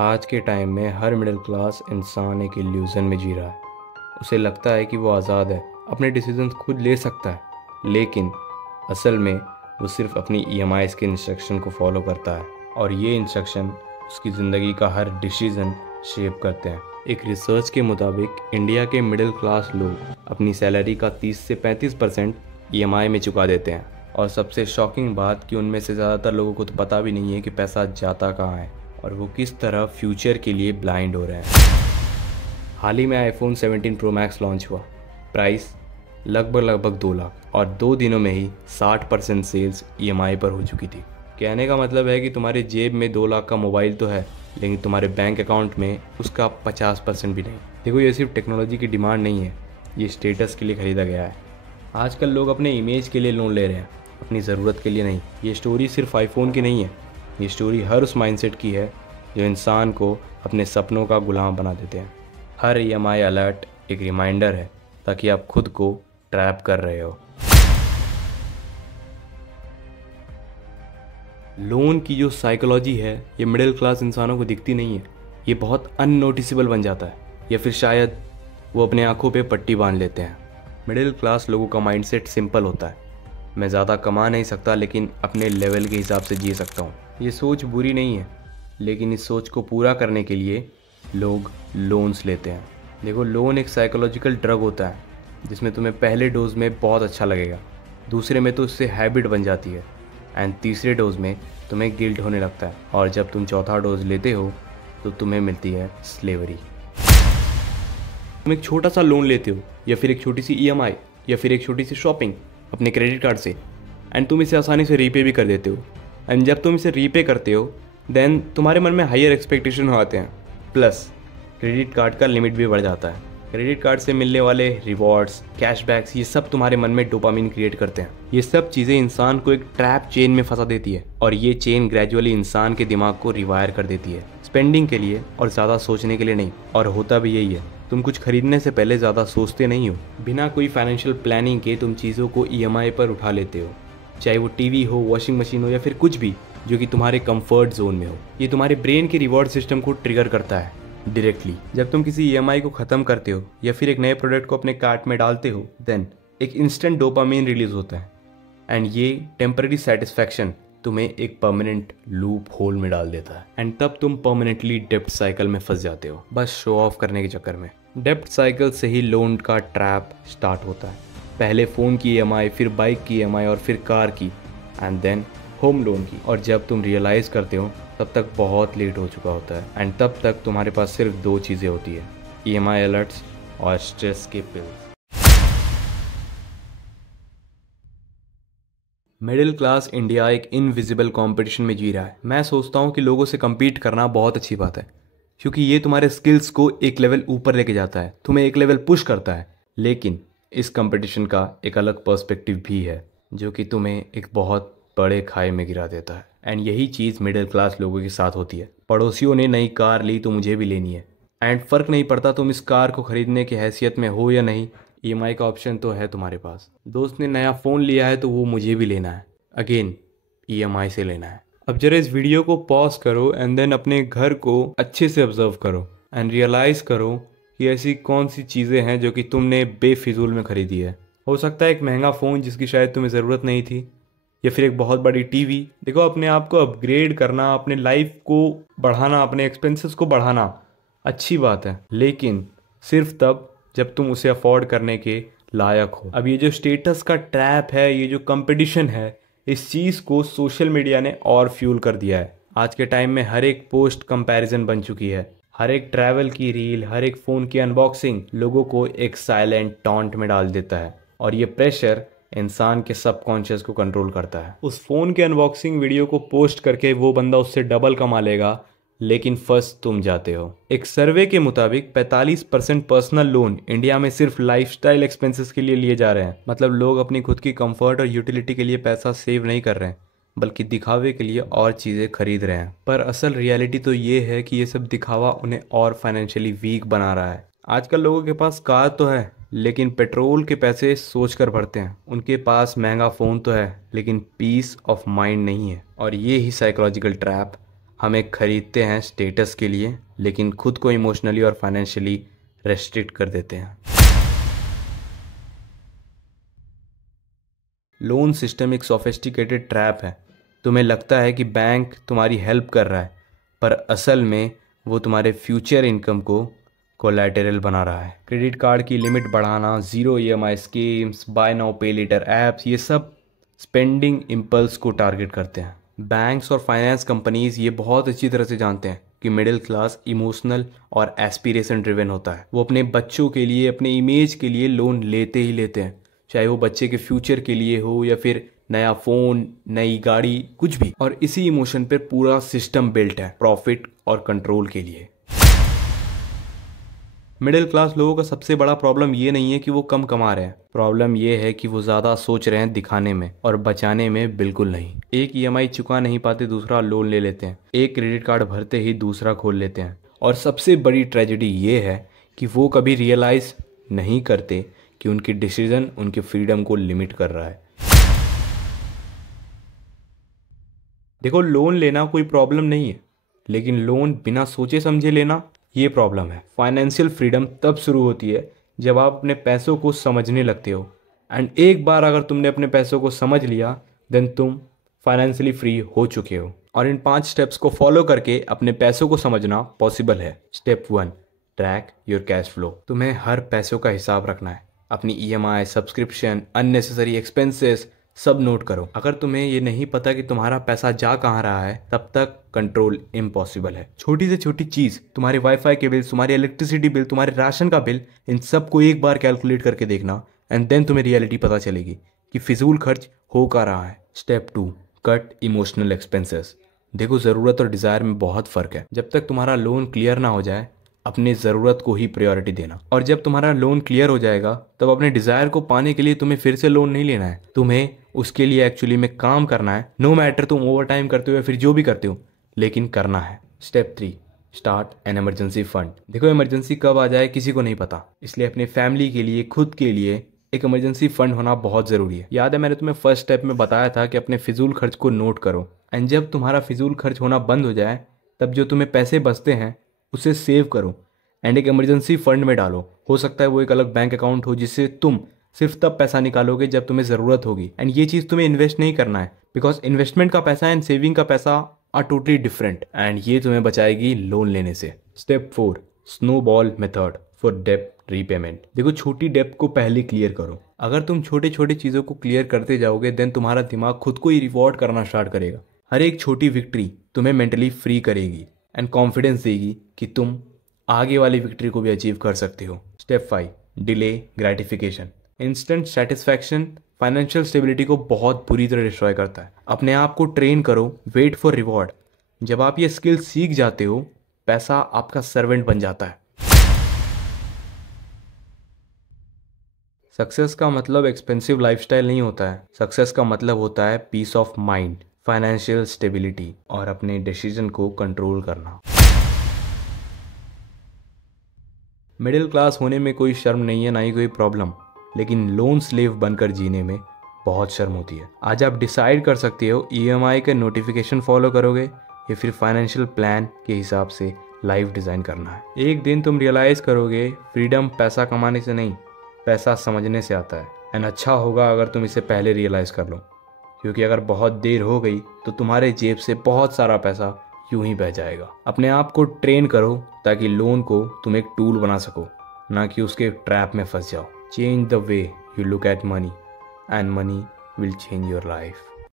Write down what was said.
आज के टाइम में हर मिडिल क्लास इंसान एक इल्यूज़न में जी रहा है। उसे लगता है कि वो आज़ाद है, अपने डिसीजंस खुद ले सकता है, लेकिन असल में वो सिर्फ अपनी ईएमआईज़ के इंस्ट्रक्शन को फॉलो करता है और ये इंस्ट्रक्शन उसकी ज़िंदगी का हर डिसीजन शेप करते हैं। एक रिसर्च के मुताबिक इंडिया के मिडिल क्लास लोग अपनी सैलरी का 30 से 35% ईएमआई में चुका देते हैं और सबसे शॉकिंग बात कि उनमें से ज़्यादातर लोगों को तो पता भी नहीं है कि पैसा जाता कहाँ है और वो किस तरह फ्यूचर के लिए ब्लाइंड हो रहे हैं। हाल ही में आईफोन 17 प्रो मैक्स लॉन्च हुआ। प्राइस लगभग 2 लाख और 2 दिनों में ही 60% सेल्स ईएमआई पर हो चुकी थी। कहने का मतलब है कि तुम्हारे जेब में 2 लाख का मोबाइल तो है, लेकिन तुम्हारे बैंक अकाउंट में उसका 50% भी नहीं। देखो, ये सिर्फ टेक्नोलॉजी की डिमांड नहीं है, ये स्टेटस के लिए ख़रीदा गया है। आजकल लोग अपने इमेज के लिए लोन ले रहे हैं, अपनी ज़रूरत के लिए नहीं। ये स्टोरी सिर्फ आईफोन की नहीं है, ये स्टोरी हर उस माइंडसेट की है जो इंसान को अपने सपनों का गुलाम बना देते हैं। हर ईएमआई अलर्ट एक रिमाइंडर है ताकि आप खुद को ट्रैप कर रहे हो। लोन की जो साइकोलॉजी है ये मिडिल क्लास इंसानों को दिखती नहीं है, ये बहुत अननोटिसेबल बन जाता है, या फिर शायद वो अपने आंखों पे पट्टी बांध लेते हैं। मिडिल क्लास लोगों का माइंडसेट सिंपल होता है, मैं ज़्यादा कमा नहीं सकता लेकिन अपने लेवल के हिसाब से जी सकता हूँ। ये सोच बुरी नहीं है, लेकिन इस सोच को पूरा करने के लिए लोग लोन्स लेते हैं। देखो, लोन एक साइकोलॉजिकल ड्रग होता है जिसमें तुम्हें पहले डोज में बहुत अच्छा लगेगा, दूसरे में तो उससे हैबिट बन जाती है एंड तीसरे डोज में तुम्हें गिल्ट होने लगता है और जब तुम चौथा डोज लेते हो तो तुम्हें मिलती है स्लेवरी। तुम एक छोटा सा लोन लेते हो या फिर एक छोटी सी ईएमआई या फिर एक छोटी सी शॉपिंग अपने क्रेडिट कार्ड से, एंड तुम इसे आसानी से रीपे भी कर देते हो। एंड जब तुम इसे रीपे करते हो देन तुम्हारे मन में हायर एक्सपेक्टेशन आते हैं, प्लस क्रेडिट कार्ड का लिमिट भी बढ़ जाता है। क्रेडिट कार्ड से मिलने वाले रिवॉर्ड्स, कैशबैक्स, ये सब तुम्हारे मन में डोपामिन क्रिएट करते हैं। ये सब चीज़ें इंसान को एक ट्रैप चेन में फंसा देती है और ये चेन ग्रेजुअली इंसान के दिमाग को रिवायर कर देती है, स्पेंडिंग के लिए और ज़्यादा सोचने के लिए नहीं। और होता भी यही है, तुम कुछ खरीदने से पहले ज़्यादा सोचते नहीं हो। बिना कोई फाइनेंशियल प्लानिंग के तुम चीज़ों को ईएमआई पर उठा लेते हो, चाहे वो टीवी हो, वॉशिंग मशीन हो या फिर कुछ भी जो कि तुम्हारे कंफर्ट जोन में हो। ये तुम्हारे ब्रेन के रिवॉर्ड सिस्टम को ट्रिगर करता है डायरेक्टली। जब तुम किसी ईएमआई को ख़त्म करते हो या फिर एक नए प्रोडक्ट को अपने कार्ट में डालते हो देन एक इंस्टेंट डोपामिन रिलीज होता है एंड ये टेम्पररी सेटिस्फैक्शन तुम्हें एक परमानेंट लूप होल में डाल देता है एंड तब तुम परमानेंटली डेप्ट साइकिल में फंस जाते हो, बस शो ऑफ करने के चक्कर में। डेप्ट साइकिल से ही लोन का ट्रैप स्टार्ट होता है। पहले फ़ोन की ईएमआई, फिर बाइक की ईएमआई और फिर कार की एंड देन होम लोन की। और जब तुम रियलाइज़ करते हो तब तक बहुत लेट हो चुका होता है एंड तब तक तुम्हारे पास सिर्फ 2 चीज़ें होती है, ईएमआई अलर्ट्स और स्ट्रेस के पिल्स। मिडिल क्लास इंडिया एक इनविजिबल कंपटीशन में जी रहा है। मैं सोचता हूँ कि लोगों से compete करना बहुत अच्छी बात है, क्योंकि ये तुम्हारे स्किल्स को एक लेवल ऊपर लेके जाता है, तुम्हें एक लेवल पुश करता है। लेकिन इस कंपटीशन का एक अलग पर्सपेक्टिव भी है जो कि तुम्हें एक बहुत बड़े खाई में गिरा देता है एंड यही चीज़ मिडिल क्लास लोगों के साथ होती है। पड़ोसियों ने नई कार ली तो मुझे भी लेनी है एंड फ़र्क नहीं पड़ता तुम इस कार को ख़रीदने की हैसियत में हो या नहीं, ईएमआई का ऑप्शन तो है तुम्हारे पास। दोस्त ने नया फ़ोन लिया है तो वो मुझे भी लेना है, अगेन ईएमआई से लेना है। अब जरा इस वीडियो को पॉज करो एंड देन अपने घर को अच्छे से ऑब्जर्व करो एंड रियलाइज़ करो कि ऐसी कौन सी चीज़ें हैं जो कि तुमने बेफिजूल में ख़रीदी है। हो सकता है एक महंगा फ़ोन जिसकी शायद तुम्हें ज़रूरत नहीं थी, या फिर एक बहुत बड़ी टीवी। देखो, अपने आप को अपग्रेड करना, अपने लाइफ को बढ़ाना, अपने एक्सपेंसेस को बढ़ाना अच्छी बात है, लेकिन सिर्फ तब जब तुम उसे अफोर्ड करने के लायक हो। अब ये जो स्टेटस का ट्रैप है, ये जो कंपटीशन है, इस चीज़ को सोशल मीडिया ने और फ्यूल कर दिया है। आज के टाइम में हर एक पोस्ट कंपैरिजन बन चुकी है, हर एक ट्रैवल की रील, हर एक फ़ोन की अनबॉक्सिंग लोगों को एक साइलेंट टॉन्ट में डाल देता है और ये प्रेशर इंसान के सबकॉन्शियस को कंट्रोल करता है। उस फ़ोन के अनबॉक्सिंग वीडियो को पोस्ट करके वो बंदा उससे डबल कमा लेगा, लेकिन फंस तुम जाते हो। एक सर्वे के मुताबिक 45% पर्सनल लोन इंडिया में सिर्फ लाइफस्टाइल एक्सपेंसेस के लिए लिए जा रहे हैं। मतलब लोग अपनी खुद की कंफर्ट और यूटिलिटी के लिए पैसा सेव नहीं कर रहे हैं, बल्कि दिखावे के लिए और चीज़ें खरीद रहे हैं। पर असल रियलिटी तो ये है कि ये सब दिखावा उन्हें और फाइनेंशियली वीक बना रहा है। आजकल लोगों के पास कार तो है, लेकिन पेट्रोल के पैसे सोच कर भरते हैं। उनके पास महंगा फ़ोन तो है, लेकिन पीस ऑफ माइंड नहीं है। और ये ही साइकोलॉजिकल ट्रैप हम एक खरीदते हैं स्टेटस के लिए, लेकिन खुद को इमोशनली और फाइनेंशियली रेस्ट्रिक्ट कर देते हैं। लोन सिस्टम एक सोफिस्टिकेटेड ट्रैप है। तुम्हें लगता है कि बैंक तुम्हारी हेल्प कर रहा है, पर असल में वो तुम्हारे फ्यूचर इनकम को कोलैटरल बना रहा है। क्रेडिट कार्ड की लिमिट बढ़ाना, zero EMI schemes, buy now pay later apps, ये सब स्पेंडिंग इम्पल्स को टारगेट करते हैं। बैंक्स और फाइनेंस कंपनीज ये बहुत अच्छी तरह से जानते हैं कि मिडिल क्लास इमोशनल और एस्पिरेशन ड्रिवन होता है। वो अपने बच्चों के लिए, अपने इमेज के लिए लोन लेते ही लेते हैं, चाहे वो बच्चे के फ्यूचर के लिए हो या फिर नया फ़ोन, नई गाड़ी, कुछ भी। और इसी इमोशन पर पूरा सिस्टम बिल्ट है, प्रॉफिट और कंट्रोल के लिए। मिडिल क्लास लोगों का सबसे बड़ा प्रॉब्लम ये नहीं है कि वो कम कमा रहे हैं, प्रॉब्लम ये है कि वो ज़्यादा सोच रहे हैं दिखाने में और बचाने में बिल्कुल नहीं। एक EMI चुका नहीं पाते, दूसरा लोन ले लेते हैं। एक क्रेडिट कार्ड भरते ही दूसरा खोल लेते हैं। और सबसे बड़ी ट्रेजेडी ये है कि वो कभी रियलाइज़ नहीं करते कि उनकी डिसीजन उनकी फ्रीडम को लिमिट कर रहा है। देखो, लोन लेना कोई प्रॉब्लम नहीं है, लेकिन लोन बिना सोचे समझे लेना, ये प्रॉब्लम है। फाइनेंशियल फ्रीडम तब शुरू होती है जब आप अपने पैसों को समझने लगते हो। एंड एक बार अगर तुमने अपने पैसों को समझ लिया, देन तुम फाइनेंशियली फ्री हो चुके हो। और इन 5 स्टेप्स को फॉलो करके अपने पैसों को समझना पॉसिबल है। Step 1, track your cash flow. तुम्हें हर पैसों का हिसाब रखना है। अपनी EMI, सब्सक्रिप्शन, अननेसेसरी एक्सपेंसेस सब नोट करो। अगर तुम्हें ये नहीं पता कि तुम्हारा पैसा जा कहाँ रहा है, तब तक कंट्रोल इम्पॉसिबल है। छोटी से छोटी चीज़, तुम्हारे वाईफाई के बिल, तुम्हारी इलेक्ट्रिसिटी बिल, तुम्हारे राशन का बिल, इन सब को एक बार कैलकुलेट करके देखना, एंड देन तुम्हें रियलिटी पता चलेगी कि फिजूल खर्च हो का रहा है। Step 2, cut emotional expenses. देखो, ज़रूरत और डिज़ायर में बहुत फ़र्क है। जब तक तुम्हारा लोन क्लियर ना हो जाए, अपने ज़रूरत को ही प्रायोरिटी देना। और जब तुम्हारा लोन क्लियर हो जाएगा, तब अपने डिज़ायर को पाने के लिए तुम्हें फिर से लोन नहीं लेना है। तुम्हें उसके लिए एक्चुअली में काम करना है। नो मैटर तुम ओवर टाइम करते हो या फिर जो भी करते हो, लेकिन करना है। Step 3, start an emergency fund. देखो, इमरजेंसी कब आ जाए किसी को नहीं पता, इसलिए अपने फैमिली के लिए, खुद के लिए एक इमरजेंसी फंड होना बहुत ज़रूरी है। याद है, मैंने तुम्हें फर्स्ट स्टेप में बताया था कि अपने फिजूल खर्च को नोट करो। एंड जब तुम्हारा फिजूल खर्च होना बंद हो जाए, तब जो तुम्हें पैसे बचते हैं उसे सेव करो एंड एक इमरजेंसी फंड में डालो। हो सकता है वो एक अलग बैंक अकाउंट हो, जिससे तुम सिर्फ तब पैसा निकालोगे जब तुम्हें ज़रूरत होगी। एंड ये चीज़ तुम्हें इन्वेस्ट नहीं करना है, बिकॉज इन्वेस्टमेंट का पैसा एंड सेविंग का पैसा आर टोटली डिफरेंट, एंड ये तुम्हें बचाएगी लोन लेने से। स्टेप 4, स्नोबॉल मेथड फॉर डेप्ट रीपेमेंट। देखो, छोटी डेप्ट को पहले क्लियर करो। अगर तुम छोटे छोटे चीज़ों को क्लियर करते जाओगे, देन तुम्हारा दिमाग खुद को ही रिवॉर्ड करना स्टार्ट करेगा। हर एक छोटी विक्ट्री तुम्हें मेंटली फ्री करेगी एंड कॉन्फिडेंस देगी कि तुम आगे वाली विक्ट्री को भी अचीव कर सकते हो। Step 5, delay gratification. Instant satisfaction financial stability को बहुत बुरी तरह डिस्ट्रॉय करता है। अपने आप को ट्रेन करो, वेट फॉर रिवॉर्ड। जब आप ये स्किल सीख जाते हो, पैसा आपका सर्वेंट बन जाता है। सक्सेस का मतलब एक्सपेंसिव लाइफस्टाइल नहीं होता है। सक्सेस का मतलब होता है peace of mind, financial stability और अपने डिसीजन को कंट्रोल करना। मिडिल क्लास होने में कोई शर्म नहीं है, ना ही कोई प्रॉब्लम, लेकिन लोन स्लेव बनकर जीने में बहुत शर्म होती है। आज आप डिसाइड कर सकते हो EMI के नोटिफिकेशन फॉलो करोगे या फिर फाइनेंशियल प्लान के हिसाब से लाइफ डिज़ाइन करना है। एक दिन तुम रियलाइज़ करोगे फ्रीडम पैसा कमाने से नहीं, पैसा समझने से आता है। एंड अच्छा होगा अगर तुम इसे पहले रियलाइज़ कर लो, क्योंकि अगर बहुत देर हो गई तो तुम्हारे जेब से बहुत सारा पैसा यूं ही बह जाएगा। अपने आप को ट्रेन करो ताकि लोन को तुम एक टूल बना सको, ना कि उसके ट्रैप में फंस जाओ। Change the way you look at money and money will change your life.